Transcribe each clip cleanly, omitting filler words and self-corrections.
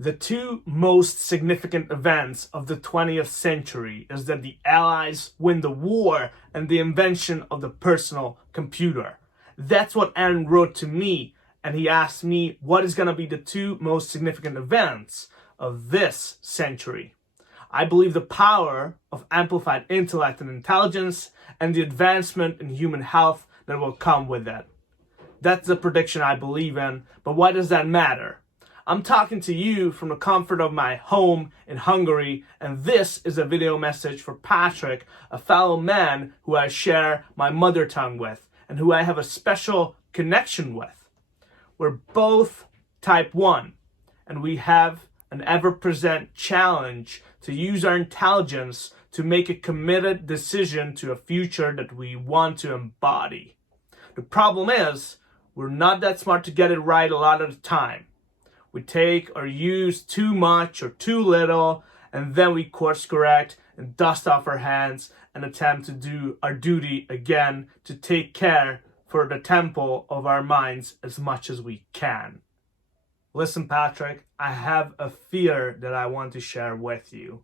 The two most significant events of the 20th century is that the Allies win the war and the invention of the personal computer. That's what Aaron wrote to me, and he asked me what is going to be the two most significant events of this century. I believe the power of amplified intellect and intelligence and the advancement in human health that will come with it. That's the prediction I believe in, but why does that matter? I'm talking to you from the comfort of my home in Hungary, and this is a video message for Patrik, a fellow man who I share my mother tongue with and who I have a special connection with. We're both type 1, and we have an ever-present challenge to use our intelligence to make a committed decision to a future that we want to embody. The problem is, we're not that smart to get it right a lot of the time. We take or use too much or too little, and then we course correct and dust off our hands and attempt to do our duty again to take care for the temple of our minds as much as we can. Listen, Patrik, I have a fear that I want to share with you.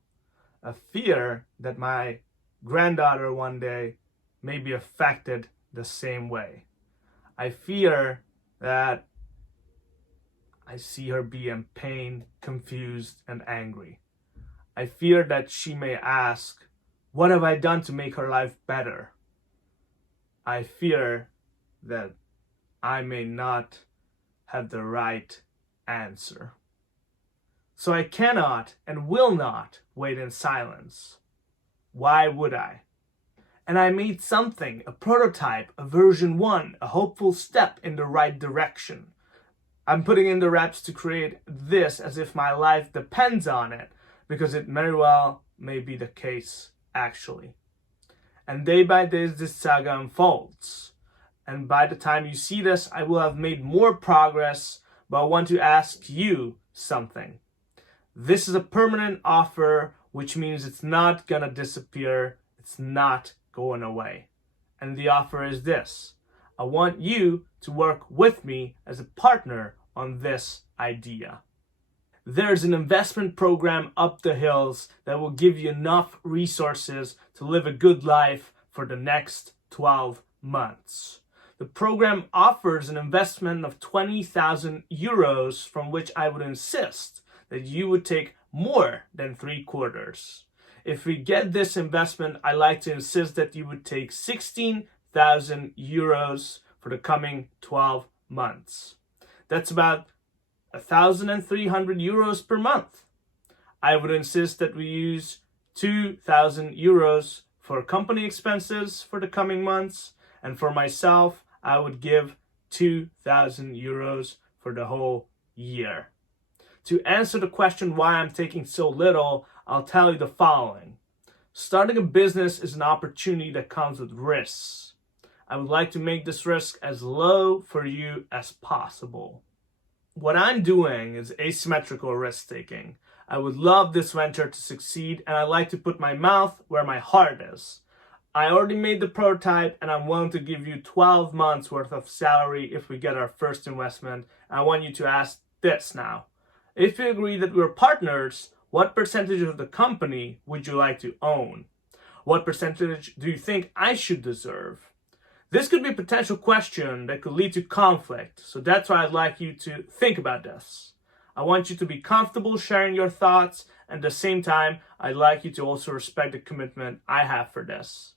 A fear that my granddaughter one day may be affected the same way. I fear that I see her be in pain, confused, and angry. I fear that she may ask, what have I done to make her life better? I fear that I may not have the right answer. So I cannot and will not wait in silence. Why would I? And I made something, a prototype, a version 1, a hopeful step in the right direction. I'm putting in the reps to create this as if my life depends on it, because it very well may be the case, actually. And day by day this saga unfolds. And by the time you see this, I will have made more progress, but I want to ask you something. This is a permanent offer, which means it's not gonna disappear, it's not going away. And the offer is this. I want you to work with me as a partner on this idea. There's an investment program up the hills that will give you enough resources to live a good life for the next 12 months. The program offers an investment of 20,000 euros, from which I would insist that you would take more than 3/4. If we get this investment, I like to insist that you would take 16,000 euros for the coming 12 months. That's about 1,300 euros per month. I would insist that we use 2,000 euros for company expenses for the coming months, and for myself, I would give 2,000 euros for the whole year. To answer the question why I'm taking so little, I'll tell you the following. Starting a business is an opportunity that comes with risks. I would like to make this risk as low for you as possible. What I'm doing is asymmetrical risk taking. I would love this venture to succeed, and I like to put my mouth where my heart is. I already made the prototype, and I'm willing to give you 12 months worth of salary if we get our first investment. And I want you to ask this now. If you agree that we're partners, what percentage of the company would you like to own? What percentage do you think I should deserve? This could be a potential question that could lead to conflict, so that's why I'd like you to think about this. I want you to be comfortable sharing your thoughts, and at the same time, I'd like you to also respect the commitment I have for this.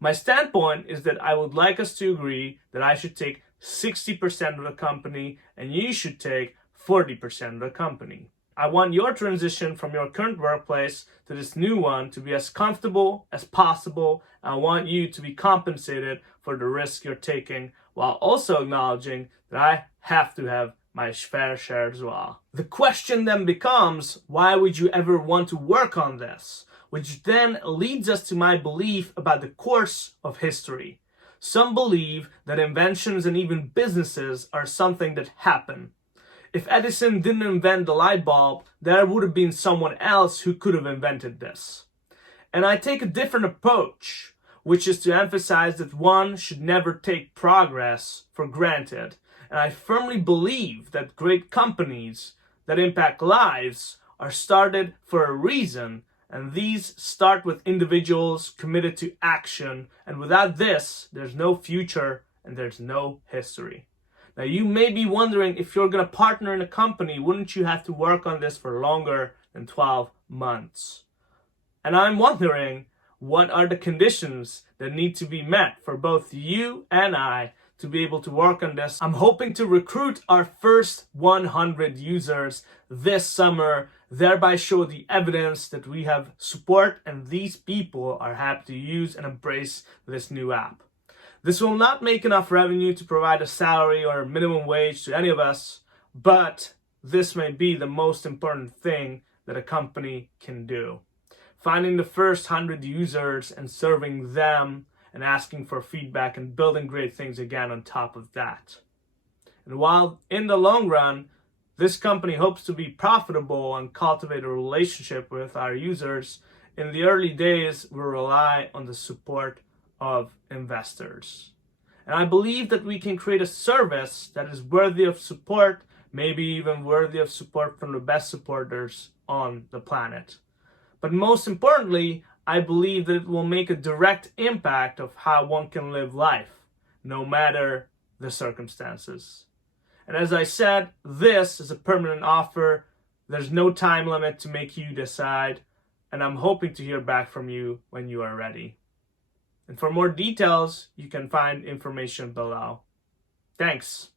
My standpoint is that I would like us to agree that I should take 60% of the company and you should take 40% of the company. I want your transition from your current workplace to this new one to be as comfortable as possible. I want you to be compensated for the risk you're taking, while also acknowledging that I have to have my fair share as well. The question then becomes, why would you ever want to work on this? Which then leads us to my belief about the course of history. Some believe that inventions and even businesses are something that happen. If Edison didn't invent the light bulb, there would have been someone else who could have invented this. And I take a different approach, which is to emphasize that one should never take progress for granted. And I firmly believe that great companies that impact lives are started for a reason, and these start with individuals committed to action, and without this, there's no future and there's no history. Now, you may be wondering, if you're going to partner in a company, wouldn't you have to work on this for longer than 12 months? And I'm wondering, what are the conditions that need to be met for both you and I to be able to work on this? I'm hoping to recruit our first 100 users this summer, thereby show the evidence that we have support and these people are happy to use and embrace this new app. This will not make enough revenue to provide a salary or a minimum wage to any of us, but this may be the most important thing that a company can do. Finding the first 100 users and serving them and asking for feedback and building great things again on top of that. And while in the long run, this company hopes to be profitable and cultivate a relationship with our users, in the early days, we rely on the support of investors. And I believe that we can create a service that is worthy of support, maybe even worthy of support from the best supporters on the planet. But most importantly, I believe that it will make a direct impact of how one can live life, no matter the circumstances. And as I said, this is a permanent offer. There's no time limit to make you decide, and I'm hoping to hear back from you when you are ready. And for more details, you can find information below. Thanks.